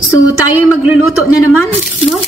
So, tayo magluluto na naman, no?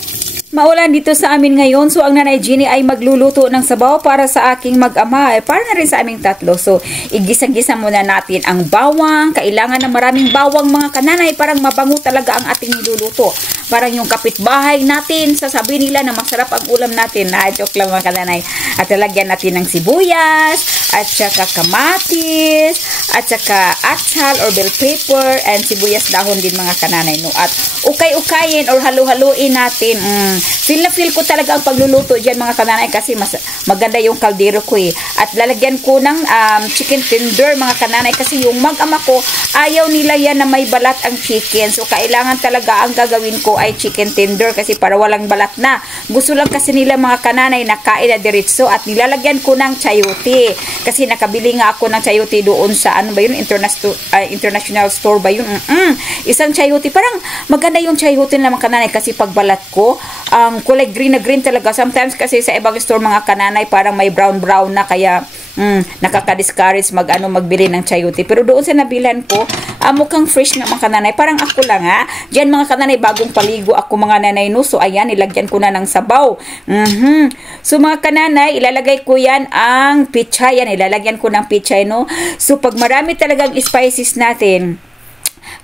Maulan dito sa amin ngayon. So, ang Nanay Jeannie ay magluluto ng sabaw para sa aking mag-ama. Para na rin sa aming tatlo. So, igisa-gisa muna natin ang bawang. Kailangan ng maraming bawang mga kananay. Parang mabango talaga ang ating niluluto. Parang yung kapitbahay natin, sasabihin nila na masarap ang ulam natin. Joke lang mga kananay. At lalagyan natin ng sibuyas, at saka kamatis, at saka atsal or bell pepper, and sibuyas dahon din mga kananay. No? At ukay-ukayin or halu-haluin natin. Feel na feel ko talaga ang pagluluto dyan mga kananay kasi maganda yung kaldero ko eh. At lalagyan ko ng chicken tender mga kananay kasi yung mag-ama ko ayaw nila yan na may balat ang chicken. So kailangan talaga ang gagawin ko ay chicken tender kasi para walang balat na. Gusto lang kasi nila mga kananay na kain na diretso at nilalagyan ko ng chayote. Kasi nakabili nga ako ng chayote doon sa ano ba yun? International store ba yun? Isang chayote. Parang maganda yung chayote na mga kananay kasi pag balat ko ang kulay green na green talaga. Sometimes kasi sa ibang store mga kananay parang may brown na nakaka-discourage magbili ng chayote. Pero doon sa nabilhan ko, mukhang fresh na mga kananay. Parang ako lang Diyan mga kananay, bagong paligo ako mga nanay no. So ayan, nilagyan ko na ng sabaw. So mga kananay, ilalagay ko yan ang pichay. Yan, ilalagyan ko ng pichay no. So pag marami talagang spices natin,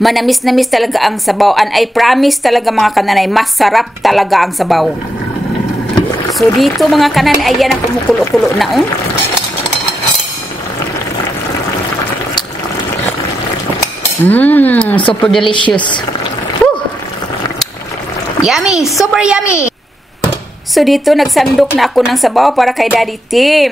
manamis-namis talaga ang sabaw. And I promise talaga mga kananay, masarap talaga ang sabaw. So dito mga kananay, ayan ang kumukulo-kulo na super delicious. Woo! Yummy! Super yummy! So dito nagsandok na ako ng sabaw para kay Daddy Tim.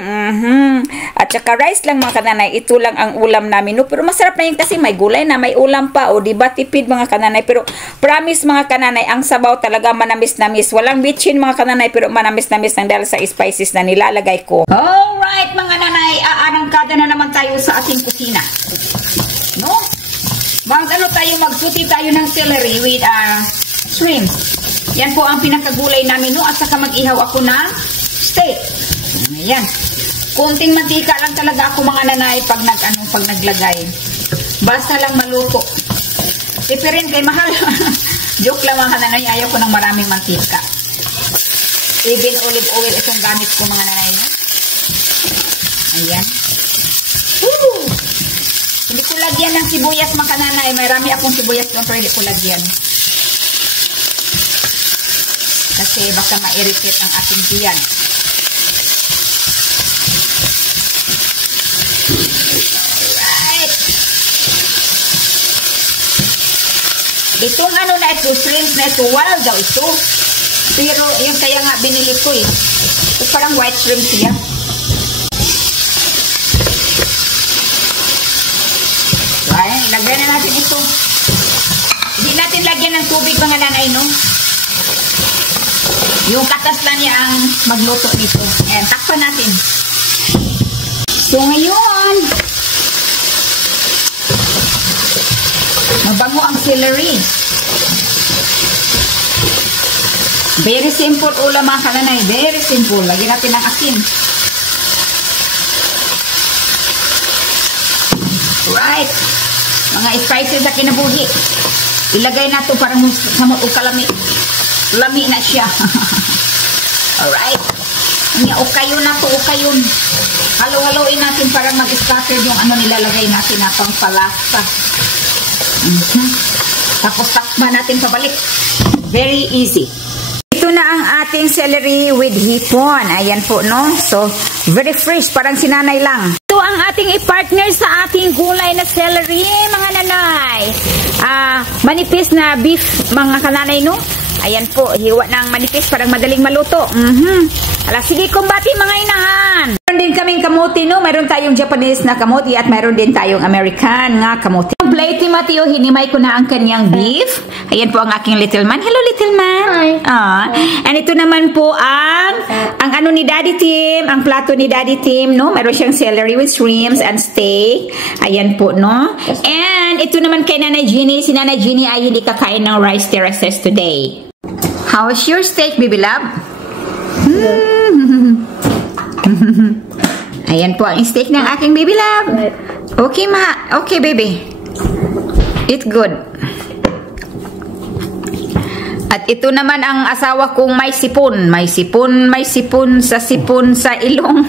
At saka rice lang mga kananay. Ito lang ang ulam namin. No? Pero masarap na yun kasi may gulay na, may ulam pa. O diba tipid mga kananay. Pero promise mga kananay, ang sabaw talaga manamis-namis. Walang bitchin mga kananay pero manamis-namis ng dahil sa spices na nilalagay ko. Alright mga nanay, aanangkada na naman tayo sa ating kusina. No? Magsuti tayo ng celery with shrimp. Yan po ang pinakagulay namin, no? At saka mag-ihaw ako ng steak. Ayan. Kunting mantika lang talaga ako mga nanay pag naglagay. Basta lang maluto. Diferente, mahal. Joke lang mga nanay, ayaw ko ng maraming mantika. Even olive oil itong gamit ko mga nanay, no? Ayan. Woo! Hindi ko lagyan ng sibuyas mga nanay. Marami akong sibuyas doon pero hindi ko lagyan. Kasi baka ma-irritate ang ating tiyan. Alright. Itong na ito, shrimp na ito, wild daw ito. Pero yung kaya nga binili ko eh. Ito parang white shrimp siya. Ayan, ilagay na natin ito. Hindi natin lagyan ng tubig mga nanay, no? Yung katas lang niya ang magluto nito. Ayan, takpan natin. So, ngayon, mabango ang celery. Very simple ulam mga kananay. Very simple. Lagyan natin ng asin. Right. Mga spices na kinabuhi. Ilagay na ito para samot o kalami. Lami na siya. Alright. Ukayon na ito, ukayon. Halo-haloin natin para mag-scatter yung nilalagay natin na pangpalasa. Tapos takpan natin pabalik. Very easy. Ito na ang ating celery with hipon. Ayan po, no? So, very fresh. Parang sinanay lang. Ito ang ating i-partner sa ating gulay na celery, mga nanay. Manipis na beef, mga kananay, no? Ayan po, hiwa ng manipis, parang madaling maluto. Sige, kumbati mga inahan. Meron din kaming kamote, no? Mayroon tayong Japanese na kamote at mayroon din tayong American nga kamote. Ang plate ni Mateo, hinimay ko na ang kanyang beef. Ayan po ang aking little man. Hello, little man. Hi. And ito naman po ang ni Daddy Tim, ang plato ni Daddy Tim, no? Mayroon siyang celery with shrimps and steak. Ayan po, no? And ito naman kay Nanay Jeannie. Si Nanay Jeannie ay hindi kakain ng rice terraces today. How's your steak, baby love? Ayan po ang steak ng aking baby love. Okay, ma. Okay, baby. Eat good. At ito naman ang asawa kong may sipon. May sipon sa ilong.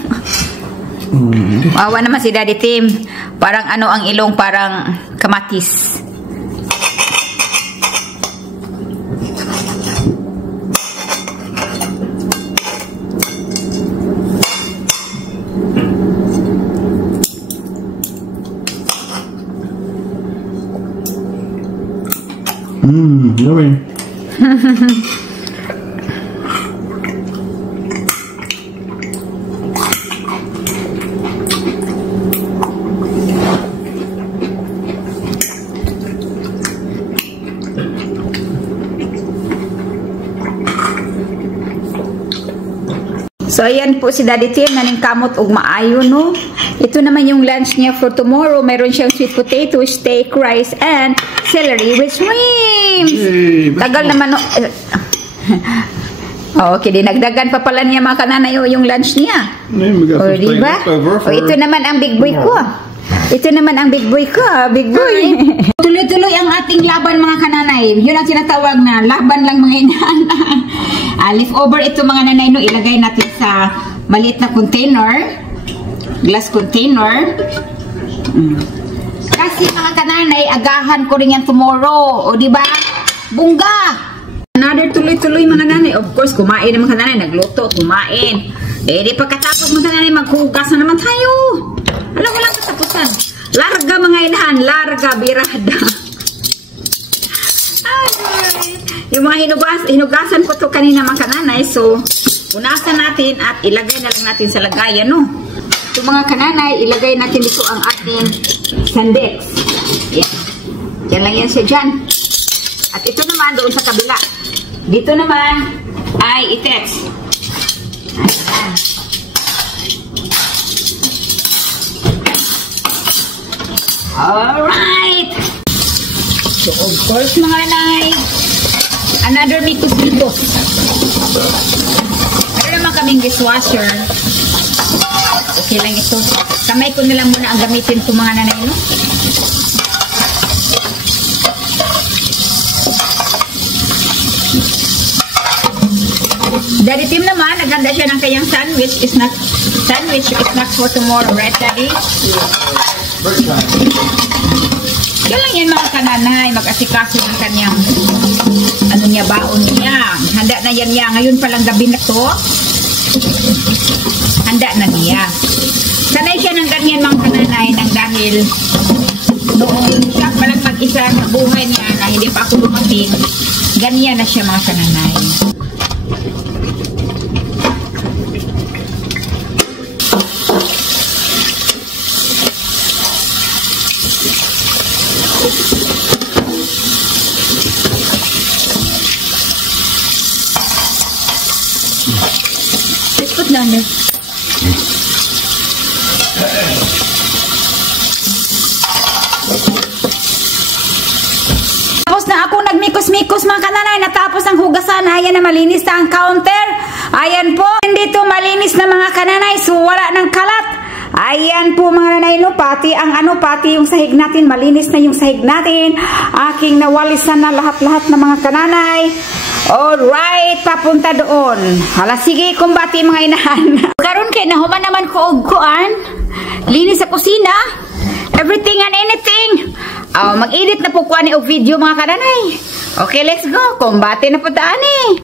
Awa naman si Daddy Tim. Parang ano ang ilong, parang kamatis. Yummy. So, ayan po si Daddy Tim, naningkamot og maayo, no? Ito naman yung lunch niya for tomorrow. Meron siyang sweet potato, steak, rice, and celery with shrimp. Tagal naman, no? Okay, dinagdagan pa pala niya mga kananay yung lunch niya. O, diba? O, ito naman ang big boy ko. Ito naman ang big boy ko, big boy. Tuloy-tuloy ang ating laban mga kananay. Yun ang tinatawag na laban lang mga inaanak. Leftover ito mga nanay, no, ilagay natin sa maliit na container, glass container. Kasi mga kananay, agahan ko rin yan tomorrow, o diba? Bungga! Another tuloy-tuloy mga nanay. Of course, kumain naman kananay, nagluto, kumain. Eh, di pagkatapos mga nanay, maghugas na naman tayo. Alam mo lang katapusan. Larga mga inahan, larga, birada. Yung mga hinugasan ko to kanina mga kananay. So, punasan natin at ilagay na lang natin sa lagayan, no? So, mga kananay, ilagay natin dito ang ating sandex. Yan. Yan lang yan siya dyan. At ito naman doon sa kabila. Dito naman ay itex. Ayan. Alright! So, of course, mga nanay, another mikos-mikos. Meron naman kaming dishwasher. Okay lang ito. Kamay ko na lang muna ang gamitin ko mga nanay, no? Daddy Tim naman, naghanda siya ng kanyang sandwich. Sandwich is not for tomorrow, right, Daddy? Yan lang yan mga kananay, mag-asikaso ng kanyang ano niya, baon niya. Handa na yan niya. Ngayon palang gabi na to, handa na niya. Sanay siya ng ganyan mga kananay nang dahil noong siya palang mag-isa sa buhay niya na hindi pa ako dumating, ganyan na siya mga kananay. Put down there. Tapos na ako nagmikos-mikos mga kananay. Natapos ang hugasan. Ayan na, malinis na ang counter. Ayan po. Dito malinis na mga kananay. So wala ng kalat. Ayan po mga nanay, no, pati yung sahig natin, malinis na yung sahig natin. Aking nawalisan na lahat-lahat ng mga kananay. Alright, papunta doon. Hala, sige, kumbati mga inahan. Karon kay nahuman naman ko og kuan. Linis sa kusina. Everything and anything. Mag-edit na po kuan og video mga kananay. Okay, let's go. Kumbati na po taani.